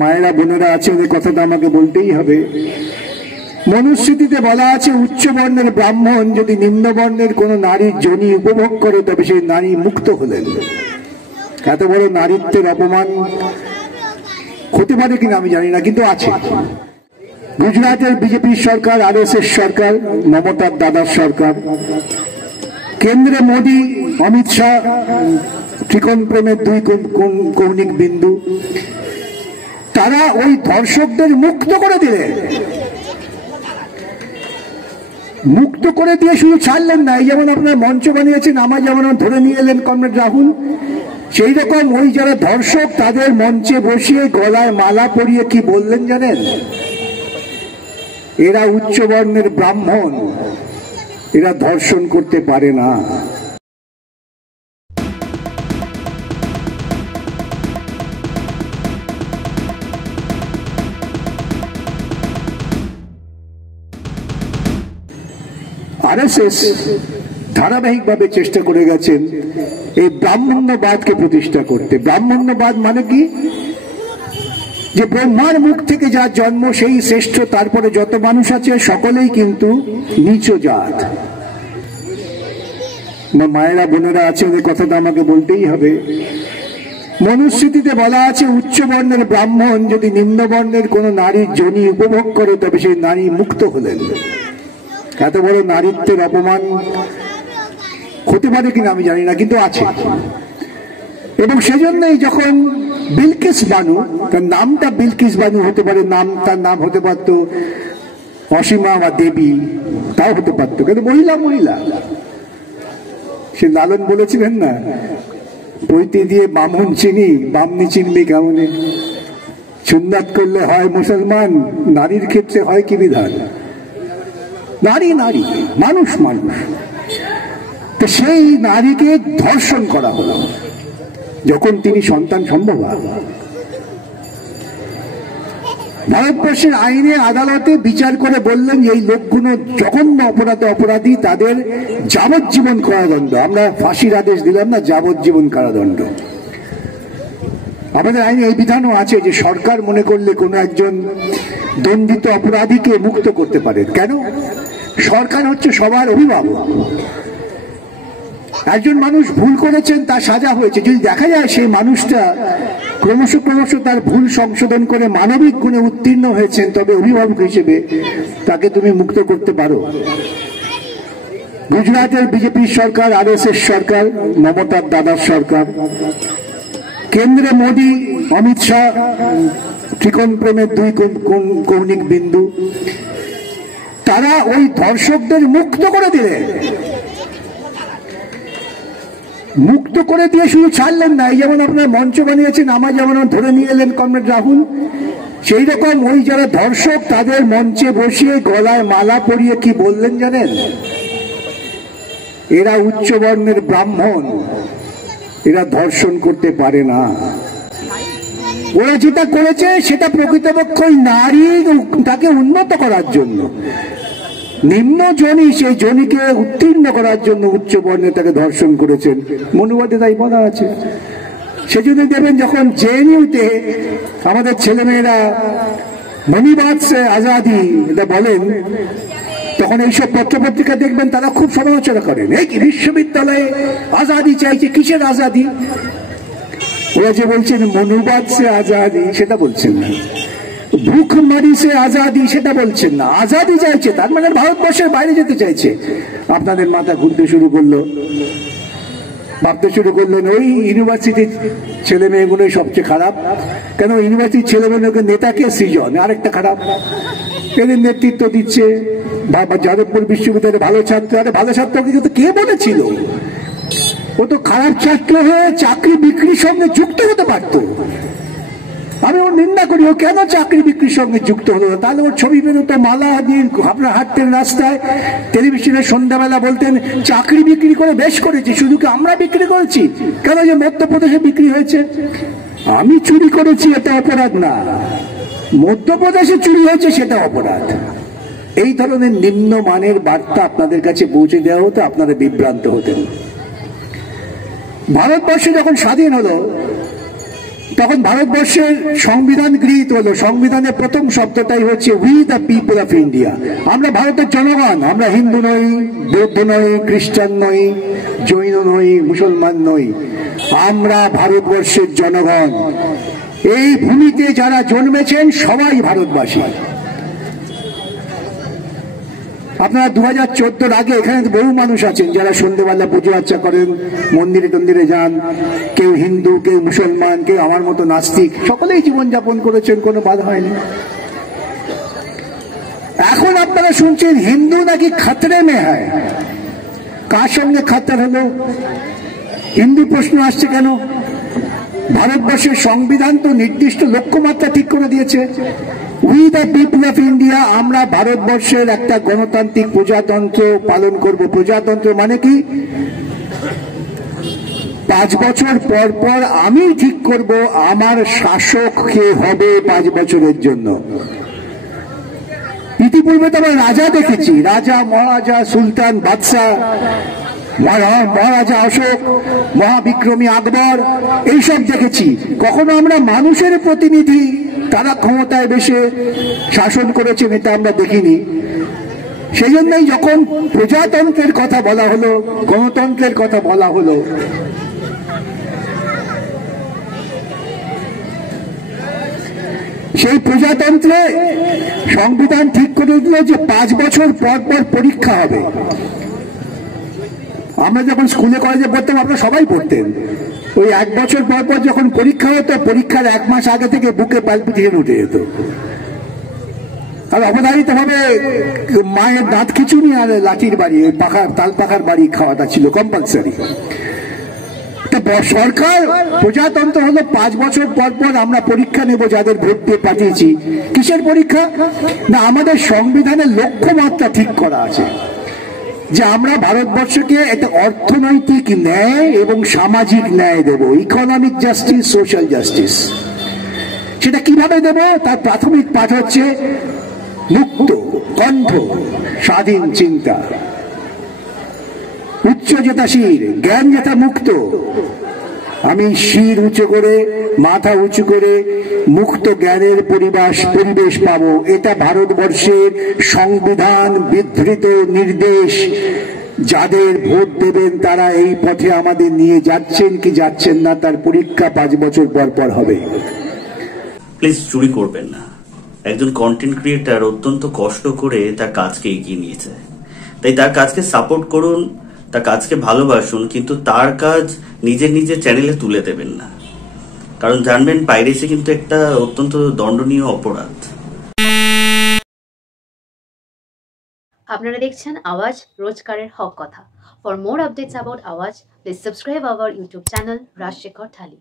মায়েরা বোনেরা আছে, ওদের কথাটা আমাকে বলতেই হবে। মনুস্মৃতিতে বলা আছে, উচ্চ বর্ণের ব্রাহ্মণ যদি নিম্ন বর্ণের কোন নারীর যোনি উপভোগ করে তবে সেই নারী মুক্ত হলেন। এত বড় নারীত্বের অপমান হতে পারে কিনা আমি জানি না, কিন্তু আছে। গুজরাটের বিজেপির সরকার, RSS সরকার, মমতার দাদার সরকার, কেন্দ্রে মোদী, অমিত শাহ, ত্রিকোণ প্রেমের দুই কৌণিক বিন্দু, তারা ওই ধর্ষকদের মুক্ত করে দিলেন। মুক্ত করে দিয়ে শুধু ছাড়লেন না, এই যেমন আপনার মঞ্চ বানিয়েছেন, আমার যেমন ধরে নিয়ে এলেন কমরেড রাহুল, সেই রকম ওই যারা ধর্ষক তাদের মঞ্চে বসিয়ে গলায় মালা পরিয়ে কি বললেন জানেন? এরা উচ্চ বর্ণের ব্রাহ্মণ, এরা ধর্ষণ করতে পারে না। RSS ধারাবাহিকভাবে চেষ্টা করে গেছেন এই ব্রাহ্মণ্যবাদকে প্রতিষ্ঠা করতে। ব্রাহ্মণ্যবাদ মানে কি? যে ব্রহ্মার মুখ থেকে যার জন্ম সেই শ্রেষ্ঠ, তারপরে যত মানুষ আছে সকলেই কিন্তু নীচ জাত। মায়েরা বোনেরা আছে, ওদের কথাটা আমাকে বলতেই হবে। মনুস্মৃতিতে বলা আছে, উচ্চ বর্ণের ব্রাহ্মণ যদি নিম্ন বর্ণের কোন নারীর যোনি উপভোগ করে তবে সেই নারী মুক্ত হলেন। এত বড় নারীত্বের অপমান হতে পারে কিনা আমি জানি না, কিন্তু আছে। এবং সেজন্যই যখন বিলকিস বানু, তার নামটা বিলকিস বানু হতে পারে, তার নাম হতে পারত অসীমা বা দেবী, তাও হতে পারত, কিন্তু মহিলা মহিলা। সে লালন বলেছিলেন না, পৈতে দিয়ে বামুন চিনি, বামনি চিনবি কেমনে, সুন্নাত করলে হয় মুসলমান, নারীর ক্ষেত্রে হয় কি বিধান? নারী নারী, মানুষ মানুষ। তো সেই নারীকে ধর্ষণ করা হলো যখন তিনি সন্তান সম্ভবা। ভারতবর্ষের আইনে আদালতে বিচার করে বললেন এই লোকগুলো জঘন্য অপরাধী, তাদের যাবজ্জীবন কারাদণ্ড। আমরা ফাঁসির আদেশ দিলাম না, যাবজ্জীবন কারাদণ্ড। আমাদের আইনে এই বিধানও আছে যে সরকার মনে করলে কোনো একজন দণ্ডিত অপরাধীকে মুক্ত করতে পারে। কেন? সরকার হচ্ছে সবার অভিভাবক। একজন মানুষ ভুল করেছেন, তার সাজা হয়েছে, যদি দেখা যায় সেই মানুষটা ক্রমশ তার ভুল সংশোধন করে মানবিক গুণে উত্তীর্ণ হয়েছেন, তবে অভিভাবক হিসেবে তাকে তুমি মুক্ত করতে পারো। গুজরাটের বিজেপির সরকার, RSS সরকার, মমতার দাদার সরকার, কেন্দ্রে মোদী, অমিত শাহ, ত্রিকোণ প্রেমের দুই কৌণিক বিন্দু, তারা ওই ধর্ষকদের মুক্ত করে দিলেন। মুক্ত করে দিয়ে শুধু ছাড়লেন না, এই যেমন আপনার মঞ্চ বানিয়েছেন, আমার যেমন ধরে নিয়ে এলেন কমরেড রাহুল, সেই রকম ওই যারা ধর্ষক তাদের মঞ্চে বসিয়ে গলায় মালা পরিয়ে কি বললেন জানেন? এরা উচ্চ বর্ণের ব্রাহ্মণ, এরা ধর্ষণ করতে পারে না। ওরা যেটা করেছে সেটা প্রকৃতপক্ষই নারী, তাকে উন্নত করার জন্য, নিম্ন জনি সেই জনিকে উত্তীর্ণ করার জন্য উচ্চ বর্ণে তাকে ধর্ষণ করেছেন। মনুবাদে তাই বলা আছে। সেজন্য দেখবেন যখন JNU-তে আমাদের ছেলেমেয়েরা মনিবাদ সে আজাদি এটা বলেন, তখন এইসব পত্রপত্রিকা দেখবেন তারা খুব সমালোচনা করেন। এই কি বিশ্ববিদ্যালয়ে আজাদি চাইছে, কিসের আজাদি? ওরা যে বলছেন মনুবাদ সে আজাদি, সেটা বলছেন না। ভুখমারি সে আজাদি, সেটা বলছেন না। আজাদি চাইছে, তার মানে ভারতবর্ষের বাইরে যেতে চাইছে। আপনাদের মাথা ঘুরতে শুরু করলো, ভাবতে শুরু করলেন ওই ইউনিভার্সিটির ছেলে মেয়েগুলোই সবচেয়ে খারাপ। কেন? ইউনিভার্সিটির ছেলে মেয়েগুলোকে নেতাকে সৃজন, আরেকটা খারাপ। এদের নেতৃত্ব দিচ্ছে যাদবপুর বিশ্ববিদ্যালয়ের ভালো ছাত্র। আরে ভালো ছাত্রকে কিন্তু কে বলেছিল? ও তো খারাপ ছাত্র হয়ে চাকরি বিক্রির সঙ্গে যুক্ত হতে পারতো। আমি ওর নিন্দা করি, ও কেন চাকরি বিক্রির সঙ্গে যুক্ত হলো? তাহলে ওর ছবি বেরোতো, মালা দিয়ে আপনার হাঁটতেন রাস্তায়, টেলিভিশনে সন্ধ্যাবেলা বলতেন চাকরি বিক্রি করে বেশ করেছি। শুধু কি আমরা বিক্রি করেছি? কেন? যে মধ্যপ্রদেশে বিক্রি হয়েছে। আমি চুরি করেছি এটা অপরাধ না, মধ্যপ্রদেশে চুরি হয়েছে সেটা অপরাধ। এই ধরনের নিম্ন মানের বার্তা আপনাদের কাছে পৌঁছে দেওয়া হতো, আপনারা বিভ্রান্ত হতেন। ভারতবর্ষ যখন স্বাধীন হলো, তখন ভারতবর্ষের সংবিধান গৃহীত হলো। সংবিধানের প্রথম শব্দটাই হচ্ছে we the people of India. আমরা ভারতের জনগণ, আমরা হিন্দু নই, বৌদ্ধ নই, খ্রিস্টান নই, জৈন নই, মুসলমান নই, আমরা ভারতবর্ষের জনগণ। এই ভূমিতে যারা জন্মেছেন সবাই ভারতবাসী। আপনারা 2014 আগে এখানে বহু মানুষ আছেন যারা সন্ধ্যেবেলা পুজো আর্চা করেন, মন্দিরে টন্দিরে যান, কেউ হিন্দু, কেউ মুসলমান, কেউ আমার মতো নাস্তিক, সকলেই জীবনযাপন করেছেন, কোনো বাধা হয়নি। এখন আপনারা শুনছেন হিন্দু নাকি খাতরে মে হয়। কার সঙ্গে খাতার হলো? হিন্দু প্রশ্ন আসছে কেন? ভারতবর্ষের সংবিধান তো নির্দিষ্ট লক্ষ্যমাত্রা ঠিক করে দিয়েছে। We the people of India, আমরা ভারতবর্ষের একটা গণতান্ত্রিক প্রজাতন্ত্র পালন করব। প্রজাতন্ত্র মানে কি? 5 বছর পর পর আমি ঠিক করব আমার শাসক কে হবে 5 বছরের জন্য। ইতিপূর্বে তো আমরা রাজা দেখেছি, রাজা, মহারাজা, সুলতান, বাদশাহ, মহারাজা অশোক, মহাবিক্রমী আকবর, এইসব দেখেছি। কখনো আমরা মানুষের প্রতিনিধি, তারা ক্ষমতায় বসে শাসন করেছেন, এটা আমরা দেখিনি। সেই জন্যই যখন প্রজাতন্ত্রের কথা বলা হলো, গণতন্ত্রের কথা বলা হলো, সেই প্রজাতন্ত্রে সংবিধান ঠিক করে দিল যে 5 বছর পর পর পরীক্ষা হবে। আমরা যখন স্কুলে কলেজে পড়তাম, আমরা সবাই পড়তেন, ওই 1 বছর পর পর যখন পরীক্ষা হতো, পরীক্ষার 1 মাস আগে থেকে বুকে পালপিটিয়ে উঠে যেত। আর অবধারিত ভাবে মায়ের দাঁত খিচুনি আর লাঠির বাড়ি, ওই পাখার, তাল পাখার বাড়ি খাওয়াটা ছিল কম্পালসারি। সরকার প্রজাতন্ত্র হলো 5 বছর পর পর আমরা পরীক্ষা নেব যাদের ভোট দিয়ে পাঠিয়েছি। কিসের পরীক্ষা? না, আমাদের সংবিধানের লক্ষ্যমাত্রা ঠিক করা আছে যে আমরা ভারতবর্ষকে একটা অর্থনৈতিক ন্যায় এবং সামাজিক ন্যায় দেব, ইকোনমিক জাস্টিস, সোশ্যাল জাস্টিস। সেটা কিভাবে দেব? তার প্রাথমিক পাঠ হচ্ছে মুক্ত কণ্ঠ, স্বাধীন চিন্তা, উচ্চ যেটা শির, জ্ঞান যেটা মুক্ত। আমি শির উঁচু করে, মাথা উঁচু করে মুক্ত জ্ঞানের পরিবেশ পাবো। এটা ভারতবর্ষের সংবিধান বিধৃত নির্দেশ। যাদের ভোট দেবেন তারা এই পথে আমাদের নিয়ে যাচ্ছেন কি যাচ্ছেন না, তার পরীক্ষা 5 বছর পর পর হবে। প্লিজ চুরি করবেন না। একজন কন্টেন্ট ক্রিয়েটার অত্যন্ত কষ্ট করে তার কাজকে এগিয়ে নিয়েছে, তাই তার কাজকে সাপোর্ট করুন, তার কাজকে ভালোবাসুন, কিন্তু তার কাজ নিজের চ্যানেলে তুলে দেবেন না। কারণ জানবেন, পাইরেসি কিন্তু একটা অত্যন্ত দণ্ডনীয় অপরাধ। আপনারা দেখছেন আওয়াজ, রোজকারের হক কথা। For more updates about Awaaz, please subscribe our YouTube channel Rajshekhar thali.